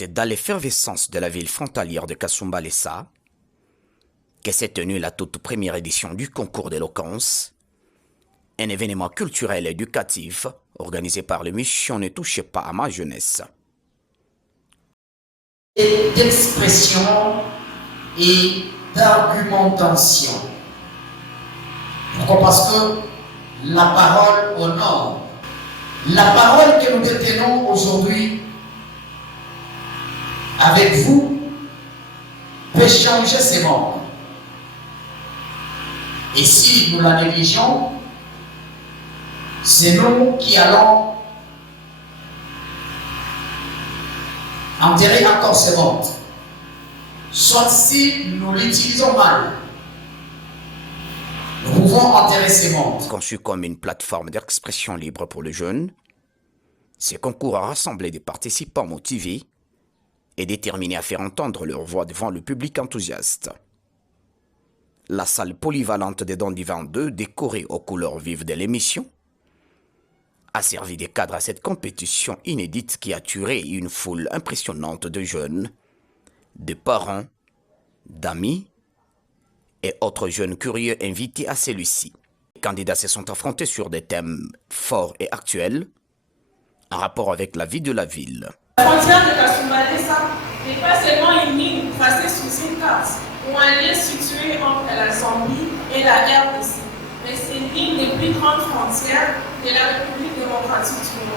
C'est dans l'effervescence de la ville frontalière de Kasumbalesa que s'est tenue la toute première édition du concours d'éloquence, un événement culturel et éducatif organisé par l'émission Ne touchez pas à ma jeunesse. D'expression et d'argumentation. Pourquoi? Parce que la parole honore. La parole que nous détenons aujourd'hui avec vous peut changer ces mondes. Et si nous la négligeons, c'est nous qui allons enterrer encore ce monde. Soit si nous l'utilisons mal, nous pouvons enterrer ces mondes. Conçu comme une plateforme d'expression libre pour les jeunes, ces concours a rassemblé des participants motivés et déterminés à faire entendre leur voix devant le public enthousiaste. La salle polyvalente des Dons Divins 2, décorée aux couleurs vives de l'émission, a servi de cadre à cette compétition inédite qui a tué une foule impressionnante de jeunes, de parents, d'amis et autres jeunes curieux invités à celui-ci. Les candidats se sont affrontés sur des thèmes forts et actuels, en rapport avec la vie de la ville. La frontière de Kasumbalesa n'est pas seulement une ligne tracée sous une carte ou un lieu situé entre la Zambie et la RDC, mais c'est l'une des plus grandes frontières de la République démocratique du Congo,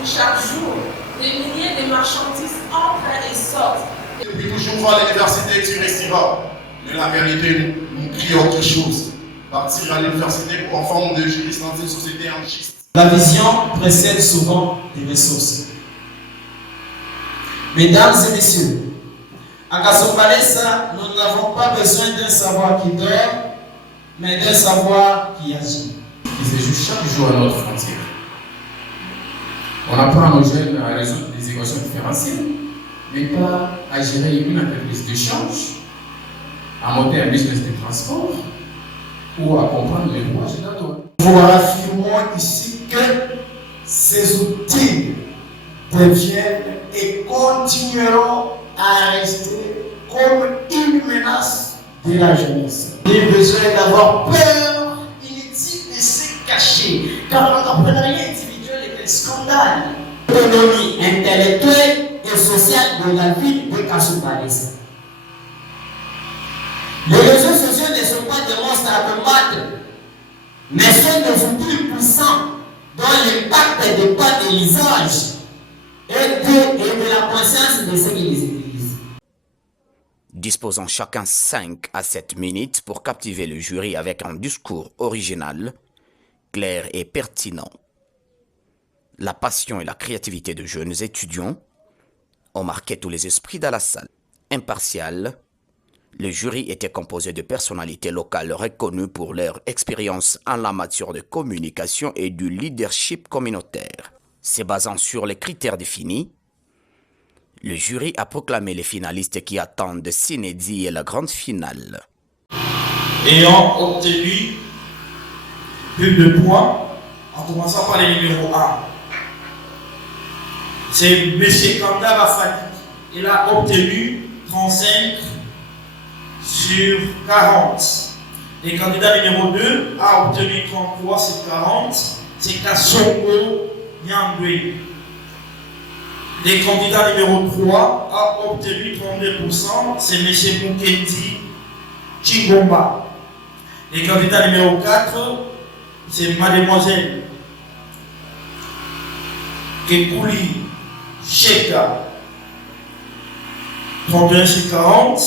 où chaque jour, des milliers de marchandises entrent et sortent. Depuis toujours à l'université Tiresiva, mais la vérité nous crie autre chose. Partir à l'université pour en forme de juriste dans une société anarchiste. La vision précède souvent les ressources. Mesdames et messieurs, à Kasumbalesa, nous n'avons pas besoin d'un savoir qui dort, mais d'un savoir qui agit. Qui se joue chaque jour à notre frontière. On apprend à nos jeunes à résoudre des équations différentielles, mais pas à gérer une entreprise de change, à monter un business de transport ou à comprendre les rouages de la douane. Nous affirmons ici que ces outils deviennent et continueront à rester comme une menace de la jeunesse. Il y a besoin d'avoir peur inutile de se cacher, car l'entrepreneuriat individuel est un scandale. L'autonomie intellectuelle et sociale de la ville de Kasumbalesa. Les réseaux sociaux ne sont pas des monstres à combattre, mais sont des outils puissants dont l'impact dépend de l'usage et de la conscience de ceux qui les utilisent. Disposant chacun 5 à 7 minutes pour captiver le jury avec un discours original, clair et pertinent. La passion et la créativité de jeunes étudiants ont marqué tous les esprits dans la salle. Impartial, le jury était composé de personnalités locales reconnues pour leur expérience en la matière de communication et du leadership communautaire. Se basant sur les critères définis, le jury a proclamé les finalistes qui attendent Sinedi et la grande finale. Ayant obtenu plus de points, en commençant par le numéro 1, c'est M. Kanda Bafani. Il a obtenu 35 sur 40. Le candidat numéro 2 a obtenu 33 sur 40. C'est Kassongo Nyambwe. Le candidat numéro 3 a obtenu 32%. C'est M. Mukendi Chingomba. Le candidat numéro 4, c'est Mademoiselle Kekuli Sheka. 31 sur 40.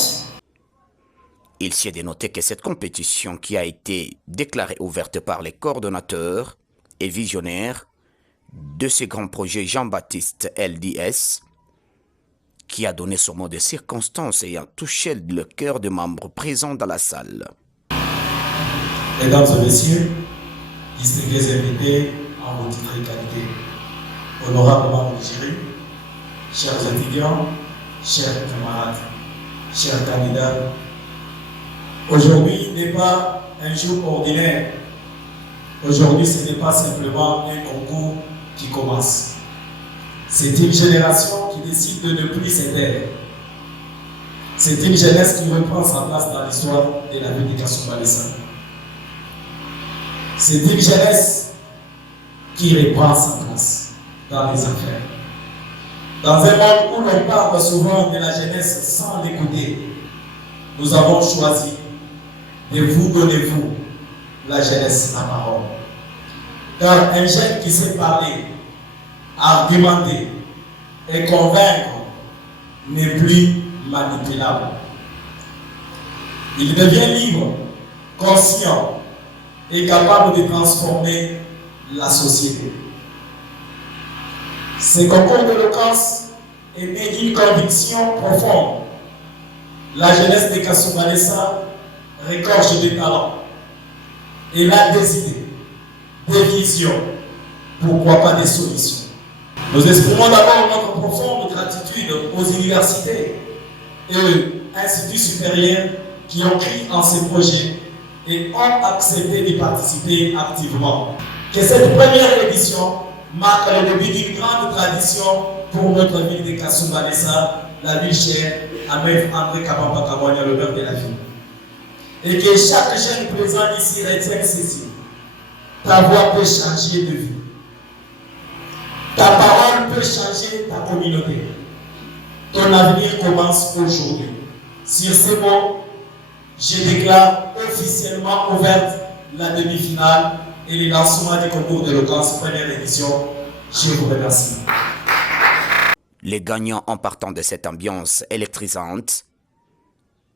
Il s'y est dénoté que cette compétition qui a été déclarée ouverte par les coordonnateurs et visionnaires de ce grand projet Jean-Baptiste LDS, qui a donné son mot de circonstance et a touché le cœur des membres présents dans la salle. Mesdames et messieurs, distingués invités en vos titres et qualités, honorables membres du jury, chers étudiants, chers camarades, chers candidats, aujourd'hui n'est pas un jour ordinaire. Aujourd'hui, ce n'est pas simplement un concours qui commence. C'est une génération qui décide de ne plus s'aider. C'est une jeunesse qui reprend sa place dans l'histoire de la ville de Kasumbalesa. C'est une jeunesse qui reprend sa place dans les affaires. Dans un monde où l'on parle souvent de la jeunesse sans l'écouter, nous avons choisi de vous donner, vous, la jeunesse, la parole. Car un jeune qui sait parler, argumenter et convaincre n'est plus manipulable. Il devient libre, conscient et capable de transformer la société. Ce concours d'éloquence est né d'une conviction profonde. La jeunesse de Kasumbalesa regorge de talents. Elle a des idées, des visions, pourquoi pas des solutions. Nous exprimons d'abord notre profonde gratitude aux universités et aux instituts supérieurs qui ont cru en ces projets et ont accepté d'y participer activement. Que cette première édition marque le début d'une grande tradition pour notre ville de Kasumbalesa, la ville chère à Maître André Kabamba Kabouania, l'honneur de la ville. Et que chaque jeune présent ici retienne ceci. Ta voix peut changer de vie. Ta parole peut changer ta communauté. Ton avenir commence aujourd'hui. Sur ces mots, je déclare officiellement ouverte la demi-finale et le lancement du concours d'éloquence première édition. Je vous remercie. Les gagnants en partant de cette ambiance électrisante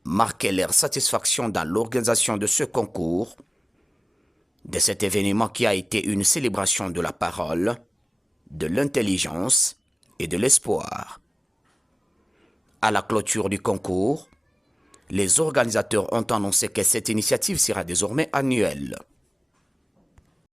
marquaient leur satisfaction dans l'organisation de ce concours, de cet événement qui a été une célébration de la parole, de l'intelligence et de l'espoir. À la clôture du concours, les organisateurs ont annoncé que cette initiative sera désormais annuelle.